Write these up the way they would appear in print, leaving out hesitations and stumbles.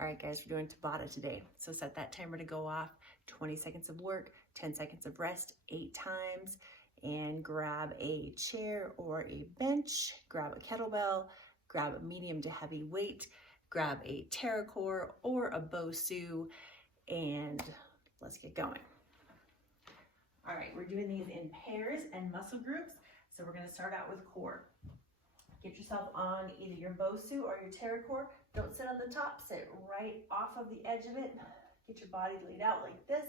All right, guys, we're doing Tabata today. So set that timer to go off, 20 seconds of work, 10 seconds of rest, 8 times, and grab a chair or a bench, grab a kettlebell, grab a medium to heavy weight, grab a TERRA-CORE or a BOSU, and let's get going. All right, we're doing these in pairs and muscle groups. So we're gonna start out with core. Get yourself on either your BOSU or your TERRA-CORE. Don't sit on the top, sit right off of the edge of it. Get your body laid out like this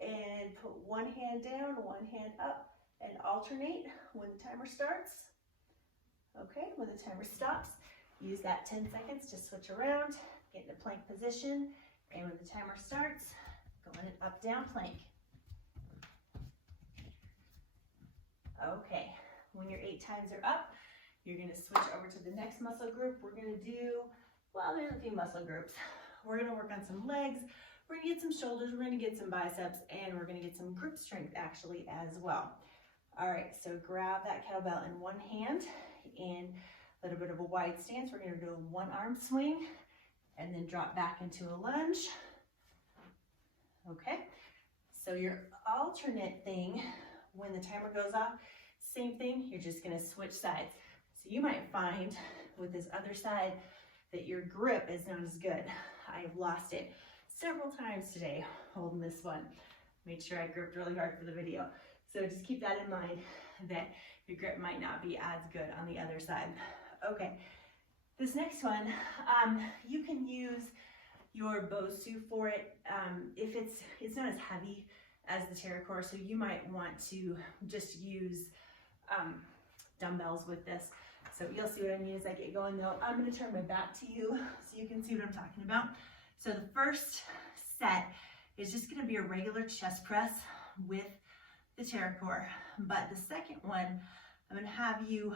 and put one hand down, one hand up, and alternate when the timer starts. Okay, when the timer stops, use that 10 seconds to switch around, get into plank position, and when the timer starts, go in an up, down plank. Okay, when your 8 times are up, you're gonna switch over to the next muscle group. We're gonna do, well, there's a few muscle groups. We're gonna work on some legs, we're gonna get some shoulders, we're gonna get some biceps, and we're gonna get some grip strength actually as well. All right, so grab that kettlebell in one hand and a little bit of a wide stance. We're gonna do a one arm swing and then drop back into a lunge. Okay, so your alternate thing, when the timer goes off, same thing, you're just gonna switch sides. So you might find with this other side that your grip is not as good. I have lost it several times today holding this one. Made sure I gripped really hard for the video. So just keep that in mind that your grip might not be as good on the other side. Okay, this next one, you can use your BOSU for it. If it's not as heavy as the TERRA-CORE, so you might want to just use dumbbells with this. So you'll see what I mean as I get going though. I'm gonna turn my back to you so you can see what I'm talking about. So the first set is just gonna be a regular chest press with the TERRA-CORE. But the second one, I'm gonna have you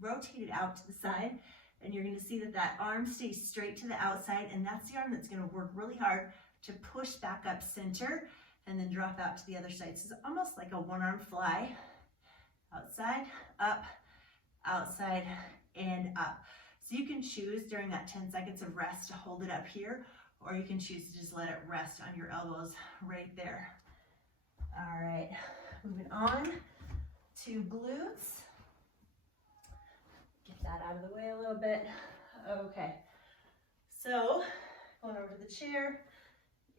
rotate it out to the side and you're gonna see that that arm stays straight to the outside, and that's the arm that's gonna work really hard to push back up center and then drop out to the other side. So it's almost like a one-arm fly. Outside, up, outside, and up. So you can choose during that 10 seconds of rest to hold it up here, or you can choose to just let it rest on your elbows right there. All right, moving on to glutes. Get that out of the way a little bit. Okay, so going over to the chair,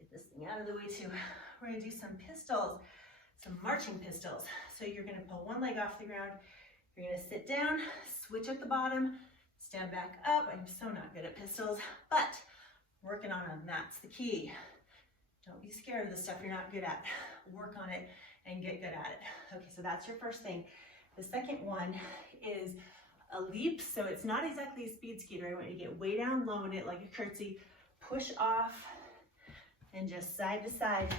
get this thing out of the way too. We're gonna do some pistols, some marching pistols. So you're gonna pull one leg off the ground, you're gonna sit down, switch at the bottom, stand back up. I'm so not good at pistols, but working on them, that's the key. Don't be scared of the stuff you're not good at. Work on it and get good at it. Okay, so that's your first thing. The second one is a leap. So it's not exactly a speed skater. I want you to get way down low in it like a curtsey, push off, and just side to side.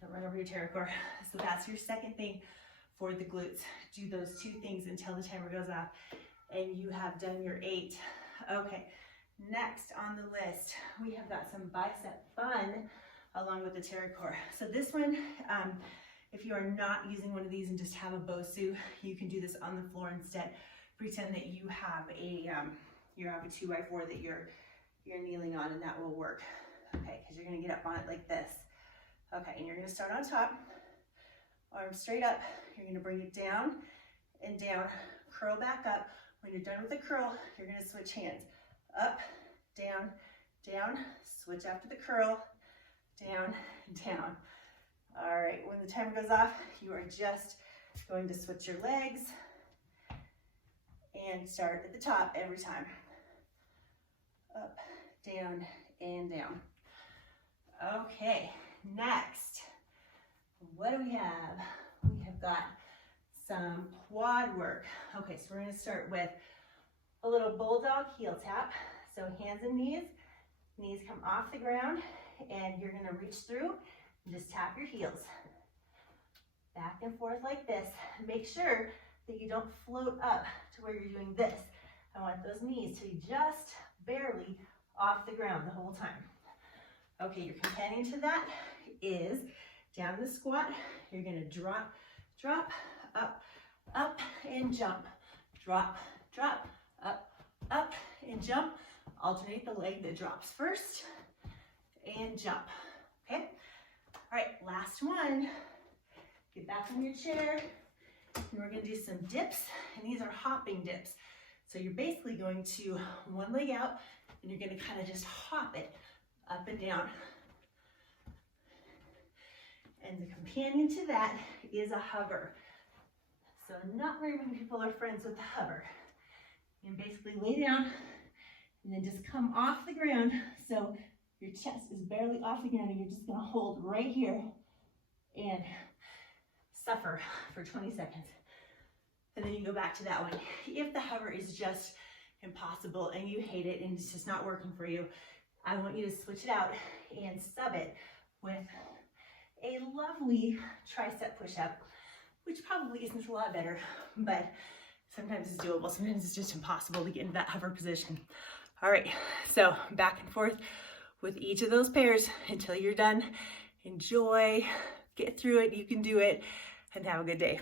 Don't run over your TERRA-CORE. So that's your second thing for the glutes. Do those 2 things until the timer goes off and you have done your 8. Okay, next on the list, we have got some bicep fun along with the TERRA-CORE. So this one, if you are not using one of these and just have a BOSU, you can do this on the floor instead. Pretend that you have a 2x4 that you're kneeling on, and that will work. Okay, because you're gonna get up on it like this. Okay, and you're gonna start on top, arms straight up. You're gonna bring it down and down, curl back up. When you're done with the curl, you're gonna switch hands. Up, down, down, switch after the curl, down, down. All right, when the timer goes off, you are just going to switch your legs and start at the top every time. Up, down, and down. Okay, next, what do we have? We have got some quad work. Okay, so we're gonna start with a little bulldog heel tap. So hands and knees come off the ground, and you're gonna reach through and just tap your heels. Back and forth like this. Make sure that you don't float up to where you're doing this. I want those knees to be just barely off the ground the whole time. Okay, your companion to that is down in the squat. You're gonna drop, drop, up, up, and jump. Drop, drop, up, up, and jump Alternate the leg that drops first and jump, okay? All right, last one. Get back on your chair, and we're gonna do some dips, and these are hopping dips. So you're basically going to one leg out, and you're gonna kind of just hop it up and down. And the companion to that is a hover. So not very many people are friends with the hover. You can basically lay down and then just come off the ground. So your chest is barely off the ground, and you're just gonna hold right here and suffer for 20 seconds. And then you go back to that one. If the hover is just impossible and you hate it and it's just not working for you, I want you to switch it out and sub it with a lovely tricep push-up, which probably isn't a lot better, but sometimes it's doable. Sometimes it's just impossible to get into that hover position. All right, so back and forth with each of those pairs until you're done. Enjoy, get through it, you can do it, and have a good day.